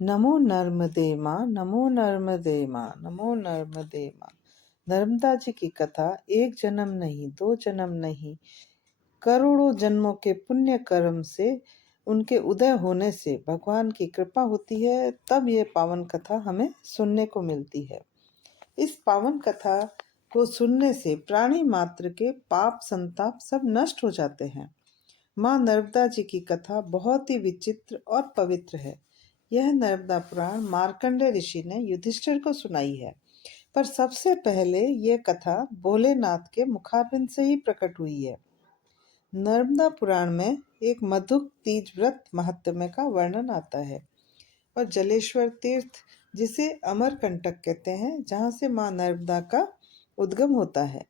नमो नर्मदे माँ, नमो नर्मदे माँ, नमो नर्मदे माँ। नर्मदा जी की कथा एक जन्म नहीं, दो जन्म नहीं, करोड़ों जन्मों के पुण्य कर्म से, उनके उदय होने से भगवान की कृपा होती है, तब ये पावन कथा हमें सुनने को मिलती है। इस पावन कथा को सुनने से प्राणी मात्र के पाप संताप सब नष्ट हो जाते हैं। माँ नर्मदा जी की कथा बहुत ही विचित्र और पवित्र है। यह नर्मदा पुराण मार्कंडेय ऋषि ने युधिष्ठिर को सुनाई है, पर सबसे पहले यह कथा भोलेनाथ के मुखारबिंद से ही प्रकट हुई है। नर्मदा पुराण में एक मधुक तीज व्रत महात्म्य का वर्णन आता है और जलेश्वर तीर्थ, जिसे अमरकंटक कहते हैं, जहाँ से माँ नर्मदा का उद्गम होता है।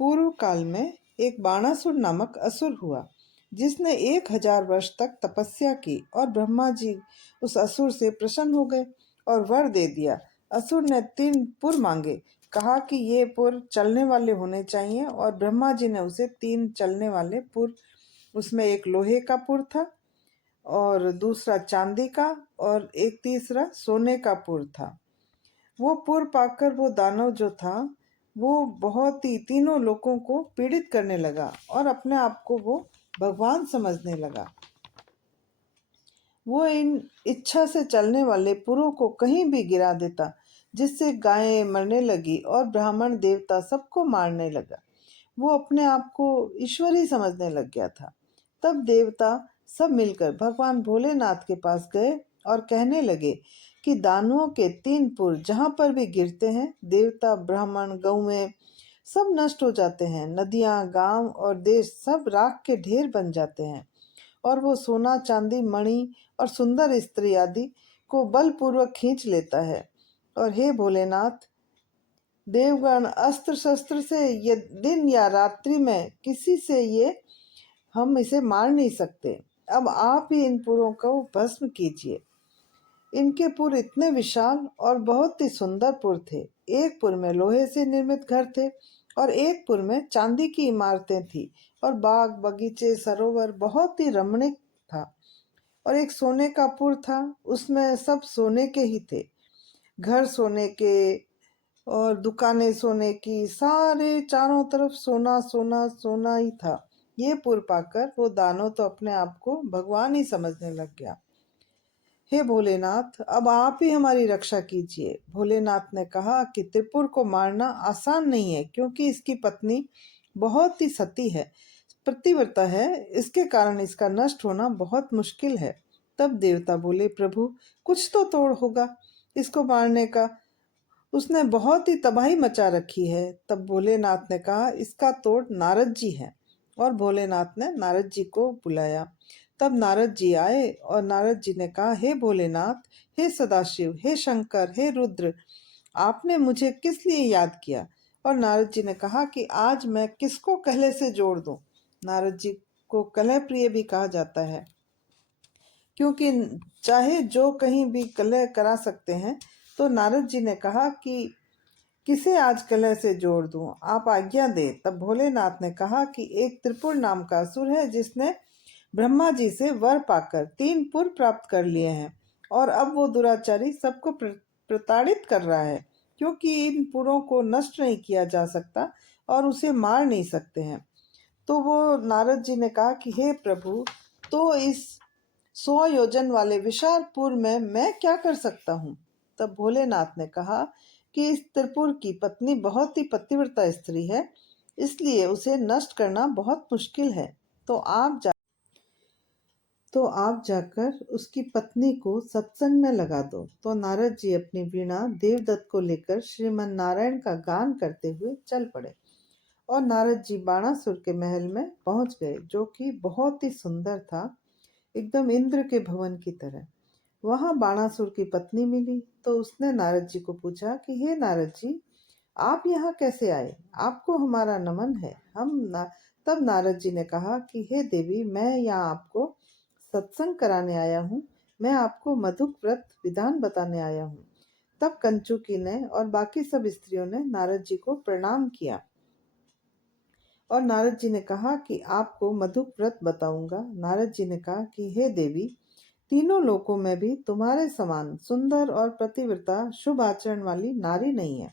पूर्व काल में एक बाणासुर नामक असुर हुआ, जिसने 1000 वर्ष तक तपस्या की और ब्रह्मा जी उस असुर से प्रसन्न हो गए और वर दे दिया। असुर ने 3 पुर मांगे, कहा कि ये पुर चलने वाले होने चाहिए, और ब्रह्मा जी ने उसे 3 चलने वाले पुर, उसमें एक लोहे का पुर था और दूसरा चांदी का और एक तीसरा सोने का पुर था। वो पुर पाकर वो दानव जो था, वो बहुत ही तीनों लोगों को पीड़ित करने लगा और अपने आप को वो भगवान समझने लगा। वो इन इच्छा से चलने वाले पुरों को कहीं भी गिरा देता, जिससे गायें मरने लगी और ब्राह्मण देवता सबको मारने लगा। वो अपने आप को ईश्वर ही समझने लग गया था। तब देवता सब मिलकर भगवान भोलेनाथ के पास गए और कहने लगे कि दानुओं के 3 पुर जहाँ पर भी गिरते हैं, देवता, ब्राह्मण, गौएं सब नष्ट हो जाते हैं। नदियाँ, गांव और देश सब राख के ढेर बन जाते हैं, और वो सोना, चांदी, मणि और सुंदर स्त्री आदि को बलपूर्वक खींच लेता है। और हे भोलेनाथ, देवगण अस्त्र शस्त्र से ये दिन या रात्रि में किसी से ये हम इसे मार नहीं सकते। अब आप ही इन पुरों को भस्म कीजिए। इनके पुर इतने विशाल और बहुत ही सुंदर पुर थे। एक पुर में लोहे से निर्मित घर थे और एक पुर में चांदी की इमारतें थी, और बाग, बगीचे, सरोवर बहुत ही रमणीक था। और एक सोने का पुर था, उसमें सब सोने के ही थे, घर सोने के और दुकानें सोने की, सारे चारों तरफ सोना सोना सोना ही था। ये पुर पाकर वो दानव तो अपने आप को भगवान ही समझने लग गया। हे भोलेनाथ, अब आप ही हमारी रक्षा कीजिए। भोलेनाथ ने कहा कि त्रिपुर को मारना आसान नहीं है, क्योंकि इसकी पत्नी बहुत ही सती है, पतिव्रता है, इसके कारण इसका नष्ट होना बहुत मुश्किल है। तब देवता बोले, प्रभु कुछ तो तोड़ होगा इसको मारने का, उसने बहुत ही तबाही मचा रखी है। तब भोलेनाथ ने कहा, इसका तोड़ नारद जी है। और भोलेनाथ ने नारद जी को बुलाया। तब नारद जी आए और नारद जी ने कहा, हे भोलेनाथ, हे सदाशिव, हे शंकर, हे रुद्र, आपने मुझे किस लिए याद किया? और नारद जी ने कहा कि आज मैं किसको कलह से जोड़ दूं। नारद जी को कलह प्रिय भी कहा जाता है, क्योंकि चाहे जो कहीं भी कलह करा सकते हैं। तो नारद जी ने कहा कि किसे आज कलह से जोड़ दूं, आप आज्ञा दे। तब भोलेनाथ ने कहा कि एक त्रिपुर नाम का असुर है, जिसने ब्रह्मा जी से वर पाकर 3 पुर प्राप्त कर लिए हैं, और अब वो दुराचारी सबको प्रताड़ित कर रहा है, क्योंकि इन पुरों को नष्ट नहीं किया जा सकता और उसे मार नहीं सकते हैं। तो वो नारद जी ने कहा कि हे प्रभु, तो इस 100 योजन वाले विशाल पुर में मैं क्या कर सकता हूँ? तब भोलेनाथ ने कहा कि इस त्रिपुर की पत्नी बहुत ही पतिव्रता स्त्री है, इसलिए उसे नष्ट करना बहुत मुश्किल है। तो आप जाकर उसकी पत्नी को सत्संग में लगा दो। तो नारद जी अपनी वीणा देवदत्त को लेकर श्रीमन नारायण का गान करते हुए चल पड़े, और नारद जी बाणासुर के महल में पहुंच गए, जो कि बहुत ही सुंदर था, एकदम इंद्र के भवन की तरह। वहां बाणासुर की पत्नी मिली, तो उसने नारद जी को पूछा कि हे नारद जी, आप यहाँ कैसे आए? आपको हमारा नमन है। तब नारद जी ने कहा कि हे देवी, मैं यहाँ आपको सत्संग कराने आया हूँ, मैं आपको मधुक व्रत विधान बताने आया हूँ। तब कंचुकी ने और बाकी सब स्त्रियों ने नारद जी को प्रणाम किया, और नारद जी ने कहा कि आपको मधुक व्रत बताऊंगा। नारद जी ने कहा कि हे देवी, तीनों लोकों में भी तुम्हारे समान सुंदर और पतिव्रता शुभ आचरण वाली नारी नहीं है,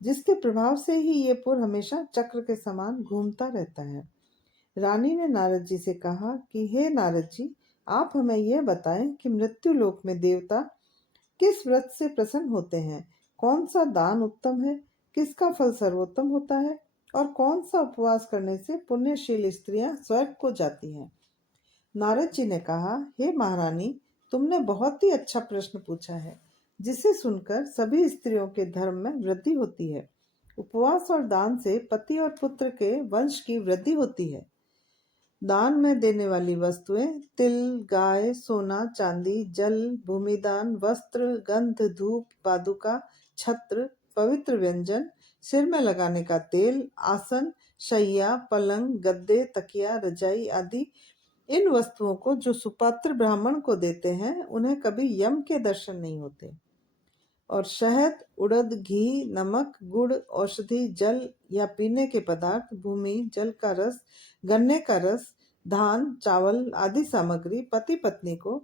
जिसके प्रभाव से ही ये पुर हमेशा चक्र के समान घूमता रहता है। रानी ने नारद जी से कहा कि हे नारद जी, आप हमें यह बताएं कि मृत्यु लोक में देवता किस व्रत से प्रसन्न होते हैं, कौन सा दान उत्तम है, किसका फल सर्वोत्तम होता है और कौन सा उपवास करने से पुण्यशील स्त्रियां स्वर्ग को जाती हैं। नारद जी ने कहा, हे महारानी, तुमने बहुत ही अच्छा प्रश्न पूछा है, जिसे सुनकर सभी स्त्रियों के धर्म में वृद्धि होती है। उपवास और दान से पति और पुत्र के वंश की वृद्धि होती है। दान में देने वाली वस्तुएं तिल, गाय, सोना, चांदी, जल, भूमिदान, वस्त्र, गंध, धूप, पादुका, छत्र, पवित्र व्यंजन, सिर में लगाने का तेल, आसन, शैया, पलंग, गद्दे, तकिया, रजाई आदि इन वस्तुओं को जो सुपात्र ब्राह्मण को देते हैं, उन्हें कभी यम के दर्शन नहीं होते। और शहद, उड़द, घी, नमक, गुड़, औषधि, जल या पीने के पदार्थ, भूमि, जल का रस, गन्ने का रस, धान, चावल आदि सामग्री पति पत्नी को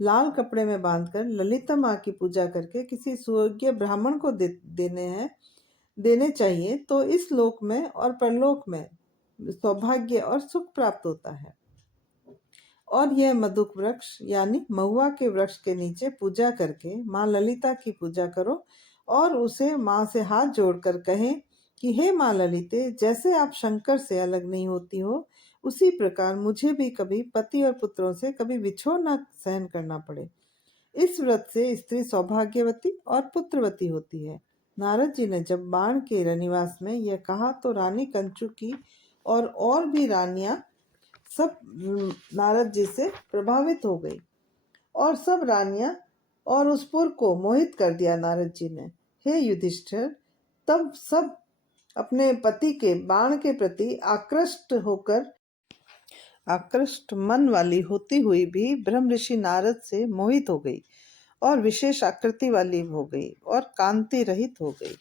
लाल कपड़े में बांधकर ललिता माँ की पूजा करके किसी सुयोग्य ब्राह्मण को देने चाहिए, तो इस लोक में और परलोक में सौभाग्य और सुख प्राप्त होता है। और यह मधुक वृक्ष यानी महुआ के वृक्ष के नीचे पूजा करके माँ ललिता की पूजा करो और उसे माँ से हाथ जोड़कर कहें कि हे माँ ललिते, जैसे आप शंकर से अलग नहीं होती हो, उसी प्रकार मुझे भी कभी पति और पुत्रों से कभी विछोह न सहन करना पड़े। इस व्रत से स्त्री सौभाग्यवती और पुत्रवती होती है। नारद जी ने जब बाण के रनिवास में यह कहा तो रानी कंचुकी और भी रानियां सब नारद जी से प्रभावित हो गई और सब रानियां और उस पुर को मोहित कर दिया नारद जी ने। हे युधिष्ठिर, तब सब अपने पति के बाण के प्रति आकृष्ट मन वाली होती हुई भी ब्रह्म ऋषि नारद से मोहित हो गई और विशेष आकृति वाली हो गई और कांति रहित हो गई।